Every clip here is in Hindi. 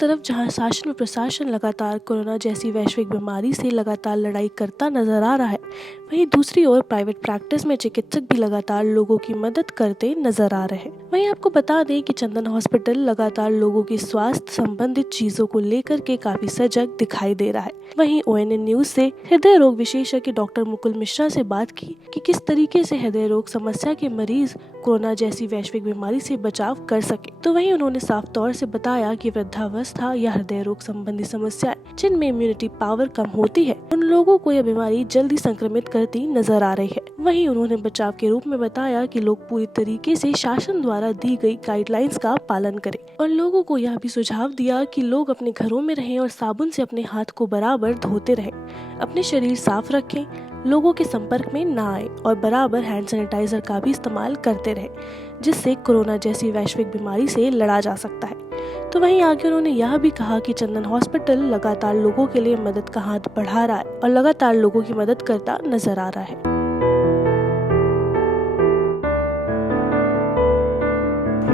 तरफ जहां शासन और प्रशासन लगातार कोरोना जैसी वैश्विक बीमारी से लगातार लड़ाई करता नजर आ रहा है, वहीं दूसरी ओर प्राइवेट प्रैक्टिस में चिकित्सक भी लगातार लोगों की मदद करते नजर आ रहे हैं। वहीं आपको बता दें कि चंदन हॉस्पिटल लगातार लोगों की स्वास्थ्य संबंधित चीजों को लेकर के काफी सजग दिखाई दे रहा है। वहीं ONN न्यूज से हृदय रोग विशेषज्ञ डॉक्टर मुकुल मिश्रा से बात की कि किस तरीके से हृदय रोग समस्या के मरीज कोरोना जैसी वैश्विक बीमारी से बचाव कर सके। तो वहीं उन्होंने साफ तौर से बताया कि वृद्धावस्था या हृदय रोग संबंधी समस्याएं जिनमें इम्यूनिटी पावर कम होती है, उन लोगों को यह बीमारी जल्दी संक्रमित करती नजर आ रही है। वहीं उन्होंने बचाव के रूप में बताया कि लोग पूरी तरीके से शासन द्वारा दी गई गाइडलाइंस का पालन करें और लोगों को यह भी सुझाव दिया कि लोग अपने घरों में रहें और साबुन से अपने हाथ को बराबर धोते रहें, अपने शरीर साफ रखें, लोगों के संपर्क में ना आए और बराबर हैंड सैनिटाइजर का भी इस्तेमाल करते रहें, जिससे कोरोना जैसी वैश्विक बीमारी से लड़ा जा सकता है। तो वहीं आगे उन्होंने यह भी कहा कि चंदन हॉस्पिटल लगातार लोगों के लिए मदद का हाथ बढ़ा रहा है और लगातार लोगों की मदद करता नजर आ रहा है।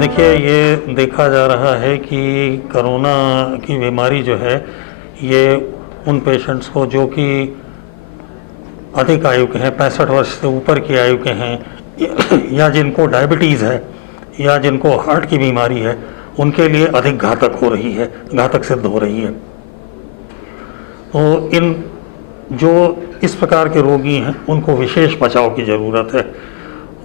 देखिए, ये देखा जा रहा है कि कोरोना की बीमारी जो है ये उन पेशेंट्स को जो कि अधिक आयु के हैं, 65 वर्ष से ऊपर की आयु के हैं, या जिनको डायबिटीज़ है या जिनको हार्ट की बीमारी है, उनके लिए अधिक घातक हो रही है, घातक सिद्ध हो रही है। तो इन जो इस प्रकार के रोगी हैं उनको विशेष बचाव की ज़रूरत है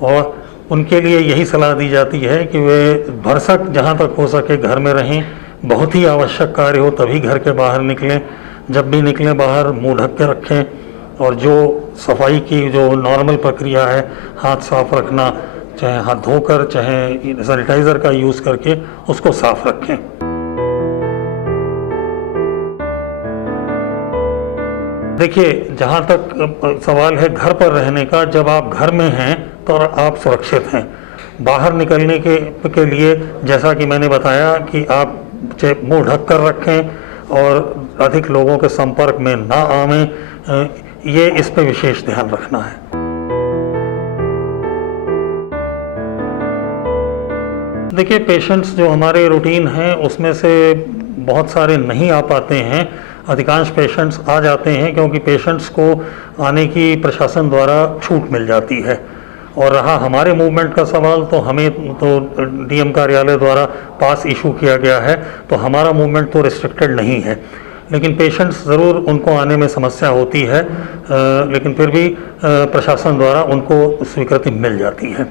और उनके लिए यही सलाह दी जाती है कि वे भरसक जहाँ तक हो सके घर में रहें, बहुत ही आवश्यक कार्य हो तभी घर के बाहर निकलें, जब भी निकलें बाहर मुंह ढक के रखें और जो सफाई की जो नॉर्मल प्रक्रिया है, हाथ साफ रखना, चाहे हाथ धोकर चाहे सैनिटाइज़र का यूज़ करके उसको साफ रखें। देखिए, जहाँ तक सवाल है घर पर रहने का, जब आप घर में हैं तो आप सुरक्षित हैं। बाहर निकलने के लिए जैसा कि मैंने बताया कि आप मुंह ढक कर रखें और अधिक लोगों के संपर्क में ना आवें, ये इस पे विशेष ध्यान रखना है। देखिए, पेशेंट्स जो हमारे रूटीन हैं उसमें से बहुत सारे नहीं आ पाते हैं। अधिकांश पेशेंट्स आ जाते हैं क्योंकि पेशेंट्स को आने की प्रशासन द्वारा छूट मिल जाती है। और रहा हमारे मूवमेंट का सवाल, तो हमें तो DM कार्यालय द्वारा पास इशू किया गया है, तो हमारा मूवमेंट तो रिस्ट्रिक्टेड नहीं है। लेकिन पेशेंट्स ज़रूर उनको आने में समस्या होती है, लेकिन फिर भी प्रशासन द्वारा उनको स्वीकृति मिल जाती है।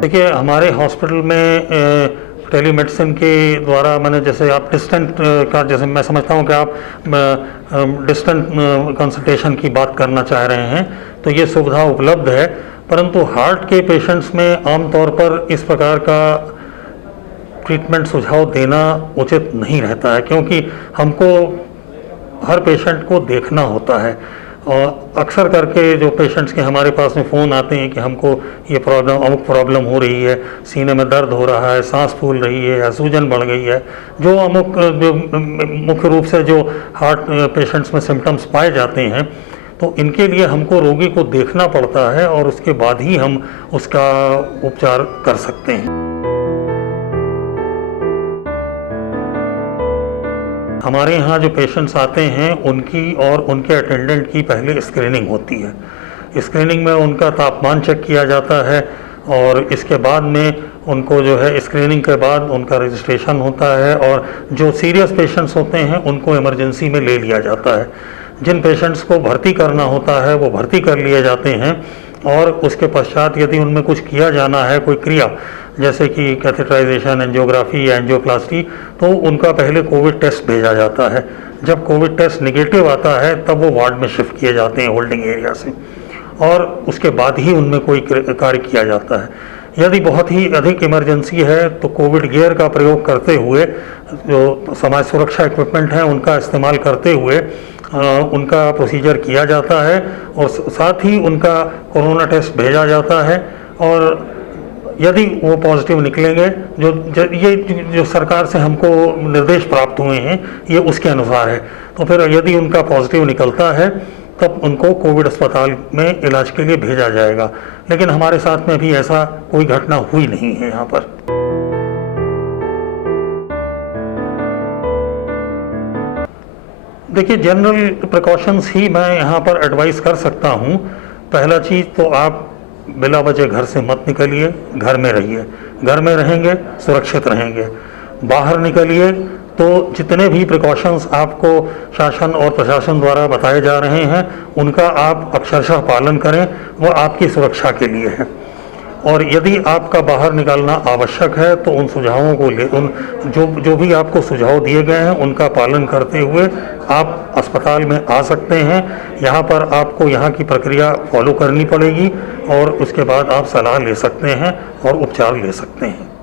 देखिए, हमारे हॉस्पिटल में टेलीमेडिसिन के द्वारा मैंने जैसे आप डिस्टेंट का, जैसे मैं समझता हूँ कि आप डिस्टेंट कंसल्टेशन की बात करना चाह रहे हैं, तो ये सुविधा उपलब्ध है। परंतु हार्ट के पेशेंट्स में आमतौर पर इस प्रकार का ट्रीटमेंट सुझाव देना उचित नहीं रहता है, क्योंकि हमको हर पेशेंट को देखना होता है। और अक्सर करके जो पेशेंट्स के हमारे पास में फ़ोन आते हैं कि हमको ये प्रॉब्लम, अमुक प्रॉब्लम हो रही है, सीने में दर्द हो रहा है, सांस फूल रही है या सूजन बढ़ गई है, जो मुख्य रूप से जो हार्ट पेशेंट्स में सिम्टम्स पाए जाते हैं, तो इनके लिए हमको रोगी को देखना पड़ता है और उसके बाद ही हम उसका उपचार कर सकते हैं। हमारे यहाँ जो पेशेंट्स आते हैं उनकी और उनके अटेंडेंट की पहले स्क्रीनिंग होती है। स्क्रीनिंग में उनका तापमान चेक किया जाता है और इसके बाद में उनको जो है स्क्रीनिंग के बाद उनका रजिस्ट्रेशन होता है और जो सीरियस पेशेंट्स होते हैं उनको इमरजेंसी में ले लिया जाता है। जिन पेशेंट्स को भर्ती करना होता है वो भर्ती कर लिए जाते हैं और उसके पश्चात यदि उनमें कुछ किया जाना है, कोई क्रिया जैसे कि कैथेटराइजेशन, एंजियोग्राफी या एंजियोप्लास्टी, तो उनका पहले कोविड टेस्ट भेजा जाता है। जब कोविड टेस्ट निगेटिव आता है तब वो वार्ड में शिफ्ट किए जाते हैं होल्डिंग एरिया से, और उसके बाद ही उनमें कोई कार्य किया जाता है। यदि बहुत ही अधिक इमरजेंसी है तो कोविड गियर का प्रयोग करते हुए, जो समाज सुरक्षा इक्विपमेंट हैं उनका इस्तेमाल करते हुए उनका प्रोसीजर किया जाता है और साथ ही उनका कोरोना टेस्ट भेजा जाता है। और यदि वो पॉजिटिव निकलेंगे, ये जो सरकार से हमको निर्देश प्राप्त हुए हैं ये उसके अनुसार है, तो फिर यदि उनका पॉजिटिव निकलता है तब उनको कोविड अस्पताल में इलाज के लिए भेजा जाएगा। लेकिन हमारे साथ में भी ऐसा कोई घटना हुई नहीं है यहाँ पर। देखिए, जनरल प्रिकॉशंस ही मैं यहाँ पर एडवाइस कर सकता हूँ। पहला चीज़ तो आप बिला वजह घर से मत निकलिए, घर में रहिए। घर में रहेंगे सुरक्षित रहेंगे। बाहर निकलिए तो जितने भी प्रिकॉशंस आपको शासन और प्रशासन द्वारा बताए जा रहे हैं उनका आप अक्षरशः पालन करें, वो आपकी सुरक्षा के लिए है। और यदि आपका बाहर निकलना आवश्यक है तो उन सुझावों को जो भी आपको सुझाव दिए गए हैं उनका पालन करते हुए आप अस्पताल में आ सकते हैं। यहाँ पर आपको यहाँ की प्रक्रिया फॉलो करनी पड़ेगी और उसके बाद आप सलाह ले सकते हैं और उपचार ले सकते हैं।